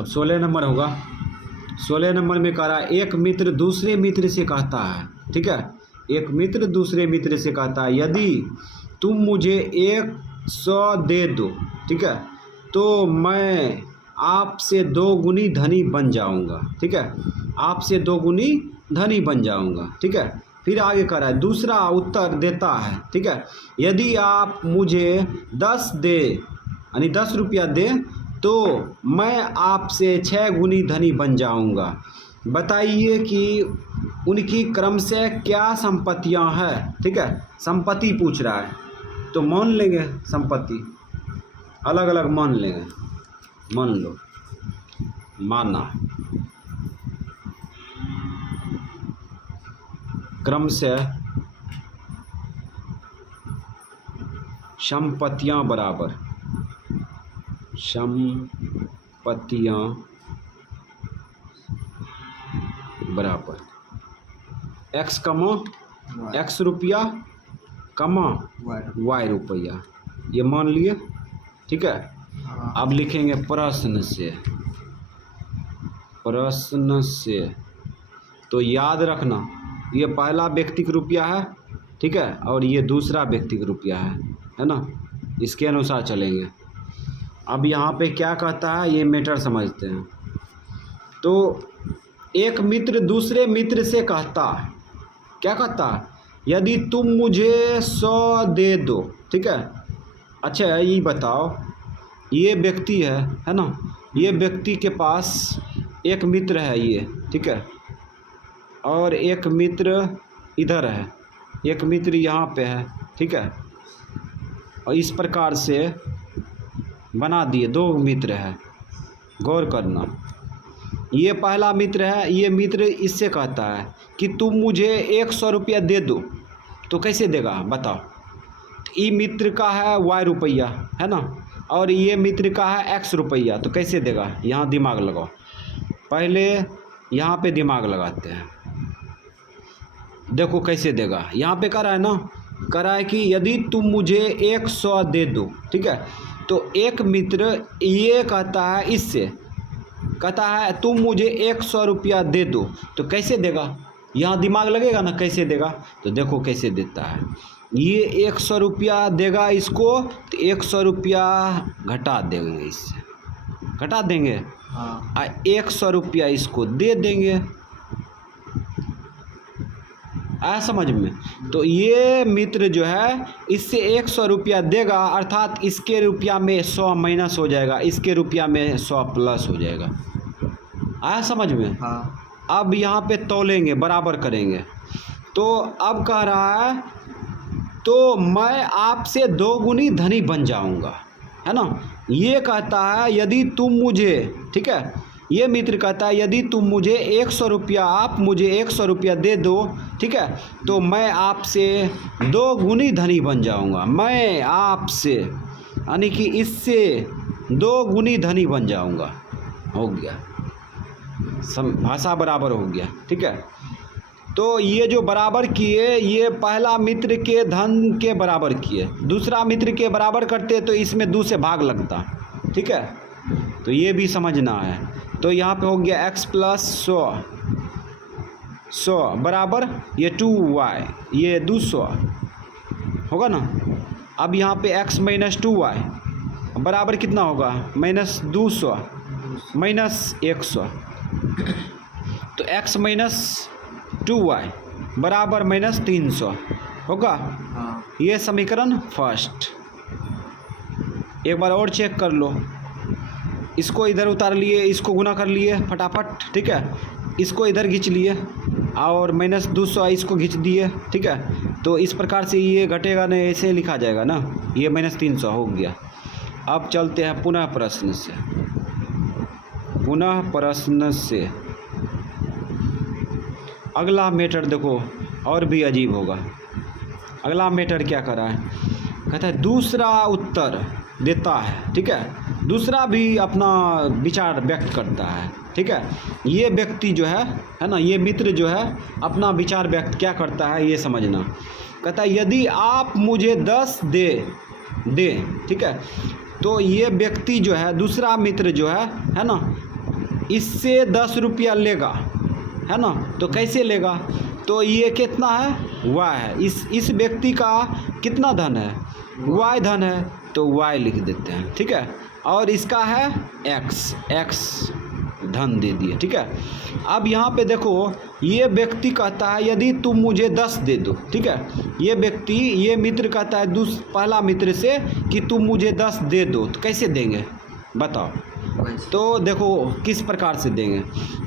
अब 16 नंबर होगा। 16 नंबर में कह रहा है एक मित्र दूसरे मित्र से कहता है, ठीक है, एक मित्र दूसरे मित्र से कहता है यदि तुम मुझे 100 दे दो, ठीक है, तो मैं आपसे 2 गुनी धनी बन जाऊंगा, ठीक है, आपसे 2 गुनी धनी बन जाऊंगा, ठीक है। फिर आगे कह रहा है दूसरा उत्तर देता है, ठीक है, यदि आप मुझे 10 दे यानी 10 रुपया दे तो मैं आपसे 6 गुनी धनी बन जाऊंगा। बताइए कि उनकी क्रमशः क्या संपत्तियां हैं, ठीक है, संपत्ति पूछ रहा है तो मान लेंगे, संपत्ति अलग अलग मान लेंगे। मान लो, माना क्रमशः संपत्तियां बराबर, संपत्तियां बराबर x कमा x रुपया कमा y रुपया, ये मान लिए, ठीक है। अब लिखेंगे प्रश्न से, प्रश्न से तो याद रखना ये पहला व्यक्तिक रुपया है, ठीक है, और ये दूसरा व्यक्तिक रुपया है ना, इसके अनुसार चलेंगे। अब यहाँ पे क्या कहता है ये मैटर समझते हैं। तो एक मित्र दूसरे मित्र से कहता है, क्या कहता है, यदि तुम मुझे 100 दे दो, ठीक है। अच्छा ये बताओ, ये व्यक्ति है ना, ये व्यक्ति के पास एक मित्र है ये, ठीक है, और एक मित्र इधर है, एक मित्र यहाँ पे है, ठीक है, और इस प्रकार से बना दिए 2 मित्र है। गौर करना, ये पहला मित्र है, ये मित्र इससे कहता है कि तुम मुझे 100 रुपया दे दो, तो कैसे देगा बताओ। ये मित्र का है y रुपया, है ना, और ये मित्र का है x रुपया, तो कैसे देगा। यहाँ दिमाग लगाओ, पहले यहाँ पे दिमाग लगाते हैं, देखो कैसे देगा। यहाँ पे कह रहा है ना, कह रहा है कि यदि तुम मुझे 100 दे दो, ठीक है, तो एक मित्र ये कहता है, इससे कहता है तुम मुझे 100 रुपया दे दो, तो कैसे देगा। यहाँ दिमाग लगेगा ना कैसे देगा, तो देखो कैसे देता है। ये 100 रुपया देगा इसको, तो 100 रुपया घटा देंगे, इससे घटा देंगे, हाँ, 100 रुपया इसको दे देंगे, आया समझ में। तो ये मित्र जो है इससे 100 रुपया देगा, अर्थात इसके रुपया में 100 माइनस हो जाएगा, इसके रुपया में 100 प्लस हो जाएगा, आया समझ में। हाँ। अब यहाँ पे तौलेंगे, बराबर करेंगे, तो अब कह रहा है तो मैं आपसे 2 गुनी धनी बन जाऊंगा, है ना। ये कहता है यदि तुम मुझे, ठीक है, ये मित्र कहता है यदि तुम मुझे 100 रुपया, आप मुझे 100 रुपया दे दो, ठीक है, तो मैं आपसे 2 गुनी धनी बन जाऊंगा। मैं आपसे यानी कि इससे 2 गुनी धनी बन जाऊंगा, हो गया, भाषा बराबर हो गया, ठीक है। तो ये जो बराबर किए, ये पहला मित्र के धन के बराबर किए, दूसरा मित्र के बराबर करते तो इसमें 2 से भाग लगता, ठीक है, तो ये भी समझना है। तो यहाँ पे हो गया x प्लस 100 बराबर ये 2y, ये 200 होगा ना। अब यहाँ पे x माइनस 2y बराबर कितना होगा, माइनस 200 माइनस 100, तो x माइनस 2y बराबर माइनस 300 होगा। हाँ। ये समीकरण फर्स्ट। एक बार और चेक कर लो, इसको इधर उतार लिए, इसको गुना कर लिए फटाफट, ठीक है, इसको इधर खींच लिए और माइनस 200 इसको खींच दिए, ठीक है। तो इस प्रकार से ये घटेगा नहीं, ऐसे लिखा जाएगा ना, ये माइनस 300 हो गया। अब चलते हैं पुनः प्रश्न से, पुनः प्रश्न से अगला मैटर देखो और भी अजीब होगा। अगला मैटर क्या कर रहा है, कहता है दूसरा उत्तर देता है, ठीक है, दूसरा भी अपना विचार व्यक्त करता है, ठीक है। ये व्यक्ति जो है ना, ये मित्र जो है अपना विचार व्यक्त क्या करता है ये समझना। कहता है यदि आप मुझे 10 दे, ठीक है, तो ये व्यक्ति जो है, दूसरा मित्र जो है ना, इससे 10 रुपया लेगा, है ना। तो कैसे लेगा, तो ये कितना है, y है। इस व्यक्ति का कितना धन है, y धन है, तो y लिख देते हैं, ठीक है। और इसका है x धन दे दिए, ठीक है। अब यहाँ पे देखो, ये व्यक्ति कहता है यदि तुम मुझे 10 दे दो, ठीक है। ये मित्र कहता है पहला मित्र से कि तुम मुझे 10 दे दो, तो कैसे देंगे बताओ। तो देखो किस प्रकार से देंगे,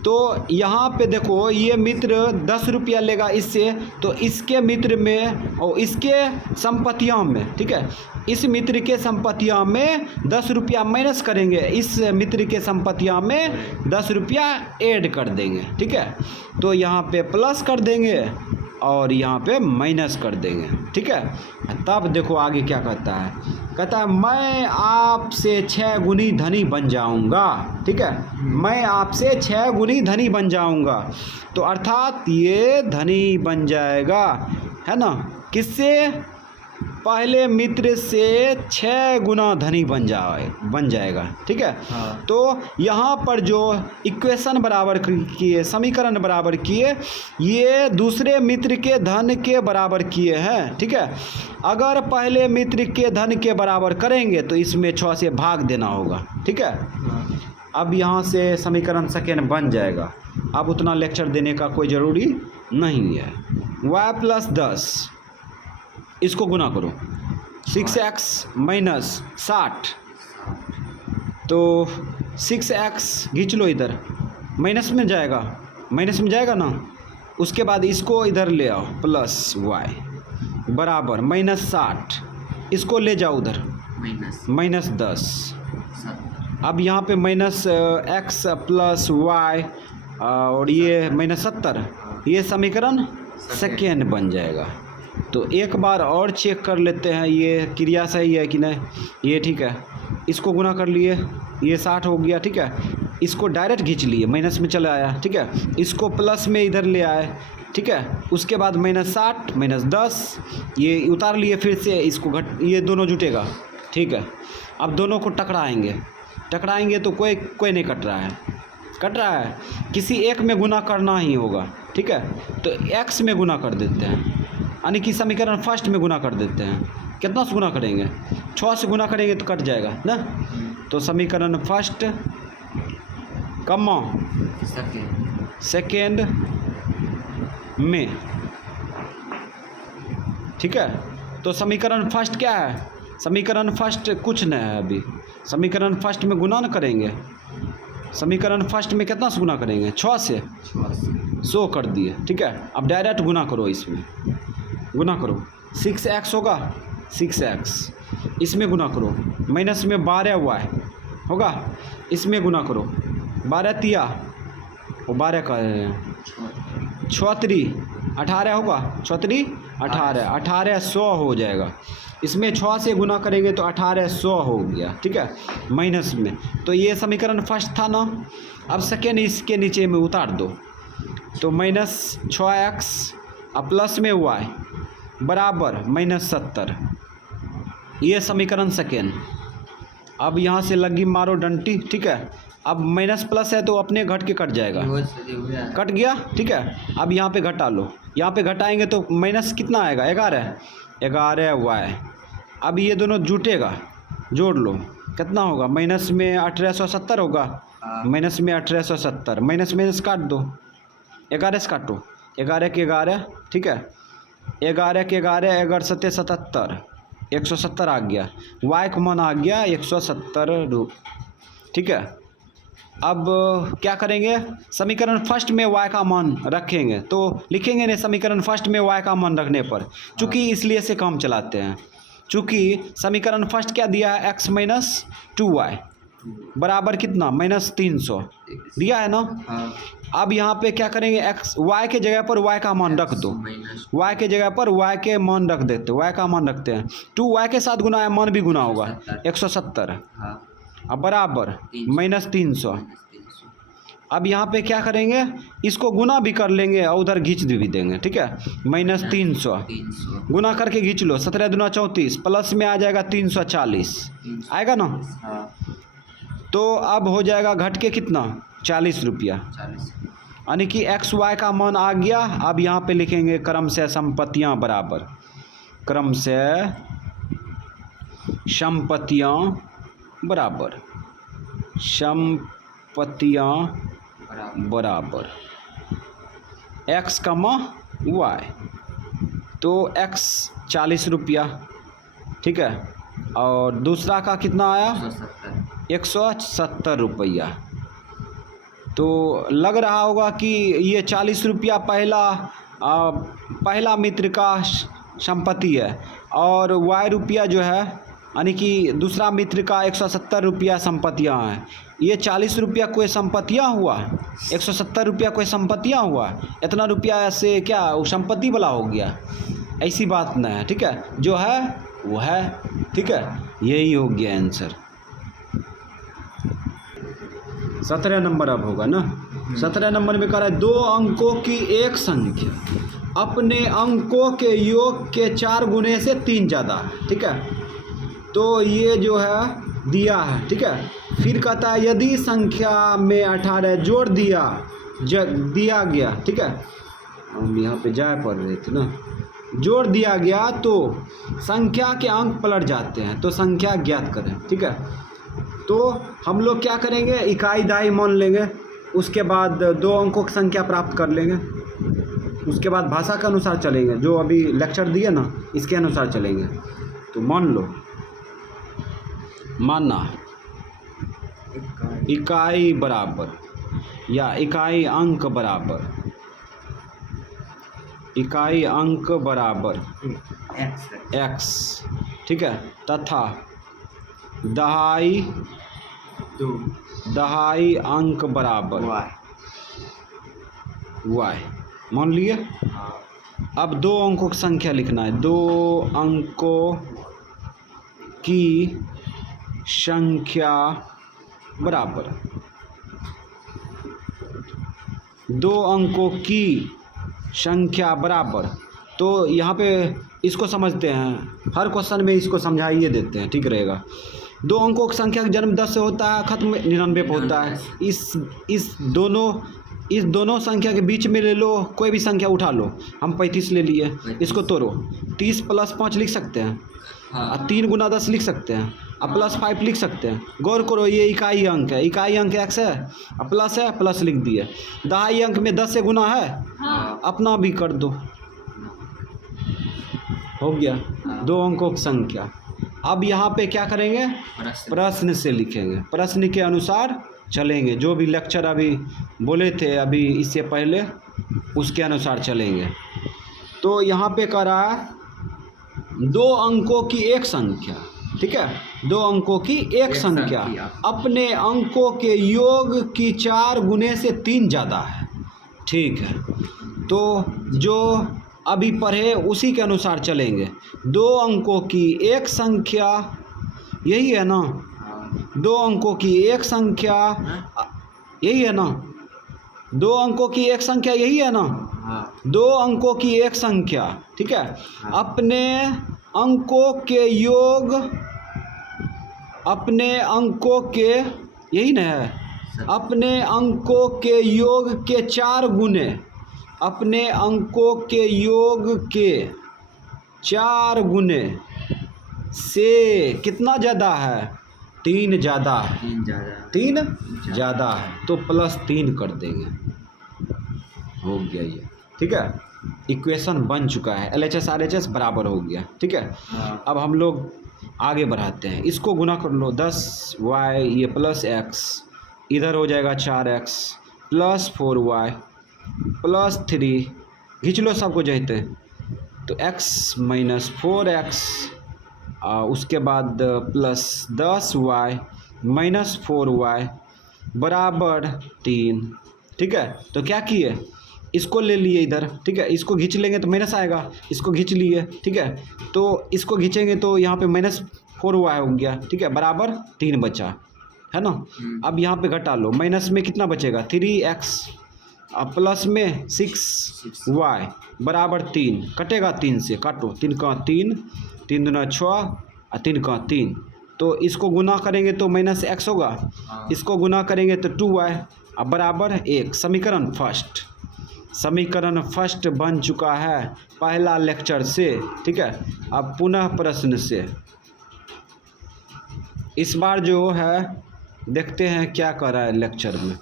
तो यहाँ पे देखो ये मित्र 10 रुपया लेगा इससे, तो इसके मित्र में और इसके संपत्तियों में, ठीक है, इस मित्र के संपत्तियों में 10 रुपया माइनस करेंगे, इस मित्र के संपत्तियों में 10 रुपया ऐड कर देंगे, ठीक है। तो यहाँ पे प्लस कर देंगे और यहाँ पे माइनस कर देंगे, ठीक है। तब देखो आगे क्या कहता है मैं आपसे 6 गुनी धनी बन जाऊंगा, ठीक है। मैं आपसे 6 गुनी धनी बन जाऊंगा, तो अर्थात ये धनी बन जाएगा, है ना, किससे, पहले मित्र से 6 गुना धनी बन जाएगा, ठीक है। हाँ। तो यहाँ पर जो इक्वेशन बराबर किए, समीकरण बराबर किए, ये दूसरे मित्र के धन के बराबर किए हैं, ठीक है। अगर पहले मित्र के धन के बराबर करेंगे तो इसमें 6 से भाग देना होगा, ठीक है। हाँ। अब यहाँ से समीकरण सेकेंड बन जाएगा। अब उतना लेक्चर देने का कोई ज़रूरी नहीं है। y + 10 इसको गुना करो, 6x - 60, तो 6x खींच लो इधर, माइनस में जाएगा ना। उसके बाद इसको इधर ले आओ, प्लस y बराबर -60, इसको ले जाओ उधर, -10। अब यहाँ पे -x + y और ये -70, ये समीकरण सेकेंड बन जाएगा। तो एक बार और चेक कर लेते हैं ये क्रिया सही है कि नहीं। ये ठीक है, इसको गुना कर लिए, ये 60 हो गया, ठीक है। इसको डायरेक्ट खींच लिए, माइनस में चला आया, ठीक है। इसको प्लस में इधर ले आए, ठीक है। उसके बाद -60 - 10 ये उतार लिए, फिर से इसको ये दोनों जुटेगा, ठीक है। अब दोनों को टकराएंगे तो कोई नहीं कट रहा है, किसी एक में गुना करना ही होगा, ठीक है। तो x में गुना कर देते हैं, यानी कि समीकरण फर्स्ट में गुना कर देते हैं। कितना से गुना करेंगे, 6 से गुना करेंगे तो कट जाएगा ना। तो समीकरण फर्स्ट कम्मा सेकेंड में, ठीक है। तो समीकरण फर्स्ट क्या है, समीकरण फर्स्ट कुछ नहीं है अभी। समीकरण फर्स्ट में गुना न करेंगे, समीकरण फर्स्ट में कितना से गुना करेंगे, 6 से 100 कर दिए, ठीक है। अब डायरेक्ट गुना करो, इसमें गुना करो, 6x होगा, 6x इसमें गुना करो, माइनस में 12y होगा, इसमें गुना करो, 12 तिया और 12 का 34 18 होगा, 34 18 100 हो जाएगा। इसमें 6 से गुना करेंगे तो 1800 हो गया, ठीक है, माइनस में। तो ये समीकरण फर्स्ट था ना। अब सेकेंड इसके नीचे में उतार दो, तो -6x अब प्लस में y बराबर -70, ये समीकरण सेकेंड। अब यहाँ से लगी मारो डंटी, ठीक है। अब माइनस प्लस है तो अपने घट के कट जाएगा, कट गया, ठीक है। अब यहाँ पे घटा लो, यहाँ पे घटाएंगे तो माइनस कितना आएगा, 11 y। अब ये दोनों जुटेगा, जोड़ लो, कितना होगा, माइनस में 1870 होगा, माइनस में 1870, माइनस काट दो, 11 से काटो, 11 के 11, ठीक है, 11 के 11, 11 7 77, 170 आ गया, y का मान आ गया 170, ठीक है। अब क्या करेंगे, समीकरण फर्स्ट में y का मान रखेंगे, तो लिखेंगे नहीं समीकरण फर्स्ट में y का मान रखने पर, चूँकि इसलिए से काम चलाते हैं, चूँकि समीकरण फर्स्ट क्या दिया है, x - 2y बराबर कितना, -300 दिया है ना। हाँ। अब यहाँ पे क्या करेंगे, y के जगह पर y का मान रख दो, y के जगह पर y के मान रख देते, y का मान रखते हैं, 2y के साथ गुना है, मान भी गुना होगा 170, अब बराबर -300। अब यहाँ पे क्या करेंगे, इसको गुना भी कर लेंगे और उधर घींच भी देंगे, ठीक है, -300 गुना करके घींच लो, 17 दूना 34, प्लस में आ जाएगा 340 आएगा ना। तो अब हो जाएगा घट के कितना, 40 रुपया, 40। यानी कि एक्स वाई का मान आ गया। अब यहाँ पे लिखेंगे क्रम से संपत्तियाँ बराबर, क्रम से संपत्तियाँ बराबर, संपत्तियाँ बराबर एक्स कमा वाई। तो एक्स 40 रुपया, ठीक है, और दूसरा का कितना आया 170 रुपया। तो लग रहा होगा कि ये 40 रुपया पहला मित्र का संपत्ति है, और वाई रुपया जो है यानी कि दूसरा मित्र का 170 रुपया संपत्तियाँ हैं। ये 40 रुपया कोई संपत्तियाँ हुआ, 170 रुपया कोई संपत्तियाँ हुआ, इतना रुपया से क्या वो संपत्ति वाला हो गया? ऐसी बात नहीं है, ठीक है, जो है वो है, ठीक है, यही हो गया आंसर। 17 नंबर अब होगा ना। 17 नंबर में कह रहा है 2 अंकों की एक संख्या अपने अंकों के योग के 4 गुने से 3 ज़्यादा है, ठीक है। तो ये जो है दिया है, ठीक है। फिर कहता है यदि संख्या में 18 जोड़ दिया गया, ठीक है, हम यहाँ पे जाए पढ़ रहे थे ना, जोड़ दिया गया तो संख्या के अंक पलट जाते हैं, तो संख्या ज्ञात करें, ठीक है। तो हम लोग क्या करेंगे, इकाई दहाई मान लेंगे, उसके बाद 2 अंकों की संख्या प्राप्त कर लेंगे, उसके बाद भाषा के अनुसार चलेंगे, जो अभी लेक्चर दिए ना इसके अनुसार चलेंगे। तो मान लो, माना इकाई बराबर या इकाई अंक बराबर, इकाई अंक बराबर x, ठीक है, तथा दहाई अंक बराबर y मान लिए। अब 2 अंकों की संख्या लिखना है, 2 अंकों की संख्या बराबर, 2 अंकों की संख्या बराबर। तो यहाँ पे इसको समझते हैं, हर क्वेश्चन में इसको समझाइए देते हैं, ठीक रहेगा। 2 अंकों की संख्या का जन्म 10 से होता है, खत्म 99 पे होता है। इस दोनों संख्या के बीच में ले लो, कोई भी संख्या उठा लो, हम 35 ले लिए, इसको तोड़ो, 30 + 5 लिख सकते हैं, और 3 × 10 लिख सकते हैं, और +5 लिख सकते हैं। गौर करो, ये इकाई अंक है, इकाई अंक x है, और प्लस है, प्लस लिख दिए। दहाई अंक में 10 से गुना है, अपना भी कर दो, हो गया 2 अंकों की संख्या। अब यहाँ पे क्या करेंगे, प्रश्न से लिखेंगे, प्रश्न के अनुसार चलेंगे, जो भी लेक्चर अभी बोले थे अभी इससे पहले उसके अनुसार चलेंगे। तो यहाँ पे कह रहा है 2 अंकों की एक संख्या, ठीक है, 2 अंकों की एक संख्या अपने अंकों के योग की 4 गुने से 3 ज़्यादा है, ठीक है। तो जो अभी पढ़े उसी के अनुसार चलेंगे। 2 अंकों की एक संख्या, यही है ना, 2 अंकों की एक संख्या, यही है ना, 2 अंकों की एक संख्या, यही है ना, 2 अंकों की एक संख्या, ठीक है, अपने अंकों के योग, अपने अंकों के, यही ना है, अपने अंकों के योग के 4 गुने, अपने अंकों के योग के 4 गुने से कितना ज़्यादा है, 3 ज़्यादा है, 3 ज़्यादा है, तो +3 कर देंगे, हो गया ये, ठीक है। इक्वेशन बन चुका है, LHS RHS बराबर हो गया, ठीक है। अब हम लोग आगे बढ़ाते हैं, इसको गुना कर लो, 10y ये +x, इधर हो जाएगा 4x +4y +3, खींच लो सबको जैते, तो x - 4x, उसके बाद +10y - 4y बराबर 3, ठीक है। तो क्या किए, इसको ले लिए इधर, ठीक है, इसको खींच लेंगे तो माइनस आएगा, इसको खींच लिए, ठीक है, तो इसको खींचेंगे तो यहाँ पे -4y हो गया, ठीक है, बराबर 3 बचा, है ना। अब यहाँ पे घटा लो, माइनस में कितना बचेगा 3x, अब प्लस में 6y बराबर 3, कटेगा 3 से, काटो, 3 का 3, 3 दूना 6 और 3 का 3, तो इसको गुना करेंगे तो -x होगा, इसको गुना करेंगे तो 2y, अब बराबर 1। समीकरण फर्स्ट बन चुका है पहला लेक्चर से, ठीक है। अब पुनः प्रश्न से इस बार जो है देखते हैं क्या कर रहा है लेक्चर में।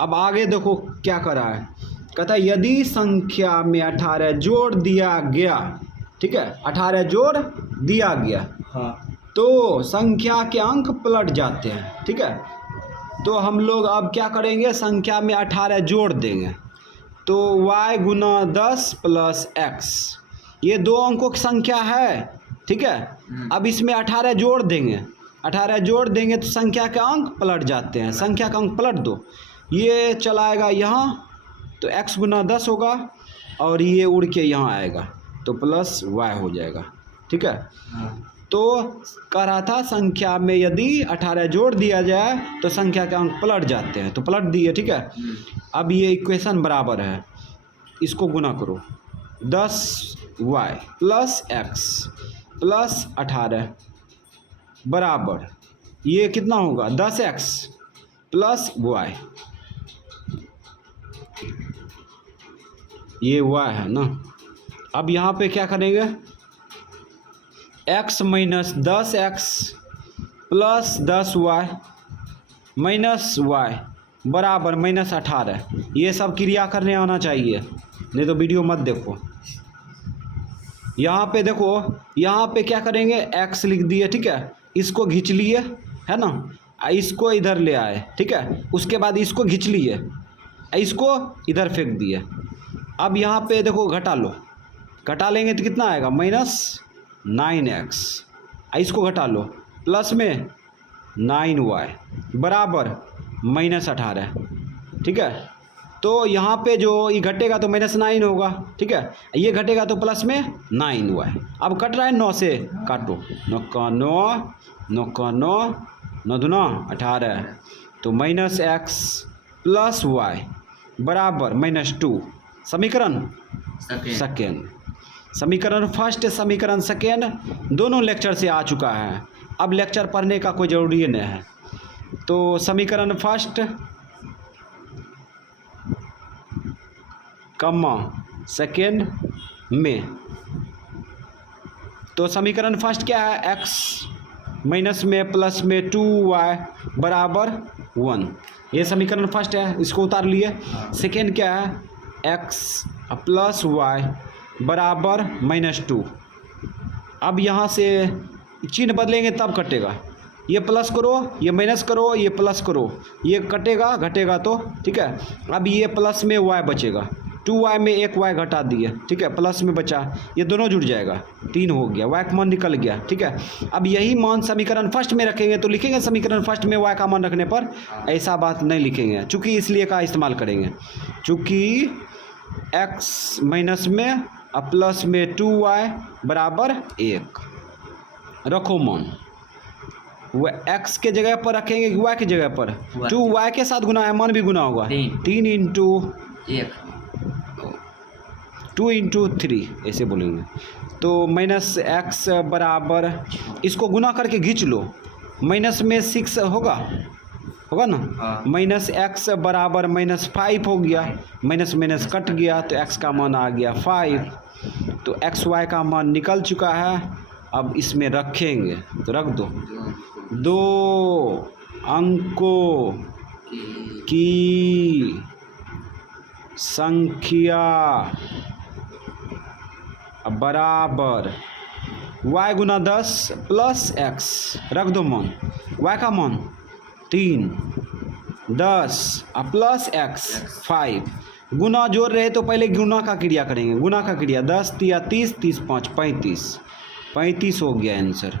अब आगे देखो क्या कर रहा है, कहता है यदि संख्या में 18 जोड़ दिया गया, ठीक है, 18 जोड़ दिया गया, हाँ, तो संख्या के अंक पलट जाते हैं, ठीक है। तो हम लोग अब क्या करेंगे, संख्या में 18 जोड़ देंगे, तो y गुना 10 प्लस x, ये दो अंकों की संख्या है, ठीक है। अब इसमें 18 जोड़ देंगे, 18 जोड़ देंगे तो संख्या के अंक पलट जाते हैं, संख्या का अंक पलट दो, ये चलाएगा यहाँ तो x गुना 10 होगा और ये उड़ के यहाँ आएगा तो प्लस y हो जाएगा, ठीक है। तो कह रहा था संख्या में यदि 18 जोड़ दिया जाए तो संख्या के अंक पलट जाते हैं, तो पलट दिए, ठीक है। अब ये इक्वेशन बराबर है, इसको गुना करो, 10y प्लस x प्लस 18 बराबर ये कितना होगा, 10x प्लस y, ये y है ना। अब यहाँ पे क्या करेंगे, x minus 10x plus 10y minus y बराबर माइनस 18, ये सब क्रिया करने आना चाहिए, नहीं तो वीडियो मत देखो। यहाँ पे देखो, यहाँ पे क्या करेंगे, x लिख दिए, ठीक है, इसको खींच लिए, है ना, इसको इधर ले आए, ठीक है, उसके बाद इसको खींच लिए, इसको इधर फेंक दिए। अब यहाँ पे देखो घटा लो, घटा लेंगे तो कितना आएगा, माइनस 9x, इसको घटा लो, प्लस में 9y बराबर माइनस 18, ठीक है। तो यहाँ पे जो ये घटेगा तो माइनस 9 होगा, ठीक है, ये घटेगा तो प्लस में 9y। अब कट रहा है 9 से, काटो, 9 का 9, 9 का 9, 9 दूना 18, तो माइनस x प्लस y बराबर -2। समीकरण सेकेंड, समीकरण फर्स्ट समीकरण सेकेंड दोनों लेक्चर से आ चुका है, अब लेक्चर पढ़ने का कोई ज़रूरी नहीं है। तो समीकरण फर्स्ट कम्मा सेकेंड में, तो समीकरण फर्स्ट क्या है, x माइनस में प्लस में 2y बराबर 1, ये समीकरण फर्स्ट है, इसको उतार लिए। सेकेंड क्या है, x प्लस y बराबर -2। अब यहाँ से चिन्ह बदलेंगे तब कटेगा, ये प्लस करो, ये माइनस करो, ये प्लस करो, ये कटेगा घटेगा तो, ठीक है। अब ये प्लस में y बचेगा, 2y में एक y घटा दिए, ठीक है, प्लस में बचा, ये दोनों जुड़ जाएगा, 3 हो गया, y का मान निकल गया, ठीक है। अब यही मान समीकरण फर्स्ट में रखेंगे तो लिखेंगे समीकरण फर्स्ट में y का मान रखने पर, ऐसा बात नहीं लिखेंगे, चूँकि इसलिए का इस्तेमाल करेंगे, चूँकि x माइनस में अब प्लस में 2y बराबर 1 रखो मान, वह x के जगह पर रखेंगे कि y की जगह पर, 2y के साथ गुना है, मान भी गुना होगा, 3 इंटू 2 इंटू 3 ऐसे बोलेंगे, तो माइनस x बराबर, इसको गुना करके खींच लो, माइनस में 6 होगा ना, माइनस x बराबर -5 हो गया, माइनस माइनस कट गया तो x का मान आ गया 5, तो xy का मान निकल चुका है। अब इसमें रखेंगे तो रख दो, 2 अंकों की संख्या बराबर y गुना 10 प्लस x, रख दो मान, y का मान 3, 10 प्लस x 5, गुना जोड़ रहे तो पहले गुना का क्रिया करेंगे, गुना का क्रिया, 10 या 30, 30 5 35 हो गया आंसर।